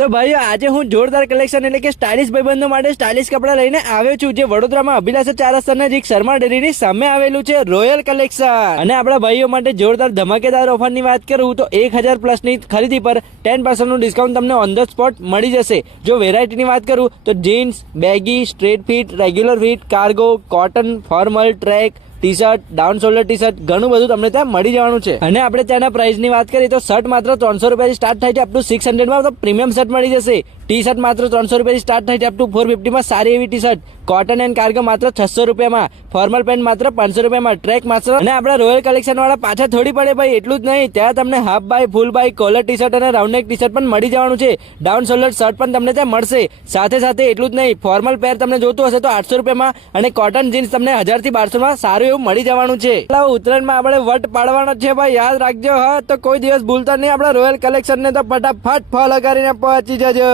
તો ભાઈઓ આજે હું જોરદાર કલેક્શન એટલે કે સ્ટાઇલિશ ભાઈબંધો માટે સ્ટાઇલિશ કપડા લઈને આવ્યો છું, જે વડોદરામાં અભિલાષા 4 રસ્તાના નજીક શર્મા ડેરીની સામે આવેલું છે રોયલ કલેક્શન। અને આપણા ભાઈઓ માટે જોરદાર ધમાકેદાર ઓફરની વાત કરું તો 1000 પ્લસની ખરીદી પર 10% નું ડિસ્કાઉન્ટ તમને ઓન ધ સ્પોટ મળી જશે। જો વેરાયટીની વાત કરું તો jeans, baggy, straight fit, regular fit, cargo, cotton, formal, track, T shirt, down shoulder T shirt ઘણું બધું તમને ત્યાં મળી જવાનું છે। અને આપણે ત્યાંના પ્રાઇસ ની વાત કરીએ તો શર્ટ માત્ર 300 રૂપિયાથી સ્ટાર્ટ થાય છે અપ ટુ 600 માં તો પ્રીમિયમ શર્ટ મળી જશે। ટી શર્ટ માત્ર 300 રૂપિયાથી સ્ટાર્ટ થાય છે અપ ટુ 450 માં સારી એવી T shirt, cotton and cargo માત્ર 600 રૂપિયામાં, ફોર્મલ પેન્ટ માત્ર 500 રૂપિયામાં, ટ્રેક માત્ર। અને આપણા રોયલ કલેક્શન વાળા પાછા થોડી પડે ભાઈ, એટલું જ નહીં, ત્યાં તમને હાફ બાય, ફૂલ બાય, કોલર ટી શર્ટ અને રાઉન્ડ નેક ટી શર્ટ પણ મળી જવાનું છે। ડાઉન શોલ્ડર શર્ટ પણ તમને ત્યાં મળશે। સાથે સાથે એટલું જ નહીં, ફોર્મલ પેર તમને જોતું હશે તો 800 રૂપિયામાં અને કોટન જીન્સ તમને 1000 થી 1200 માં સારું એવું મળી જવાનું છે। ઉત્તરાયણમાં આપણે વટ પાડવાનો છે ભાઈ, યાદ રાખજો હા। તો કોઈ દિવસ ભૂલતા નહીં આપણા રોયલ કલેક્શન ને તો ફટાફટ ફોલો કરીને પહોંચી જજો।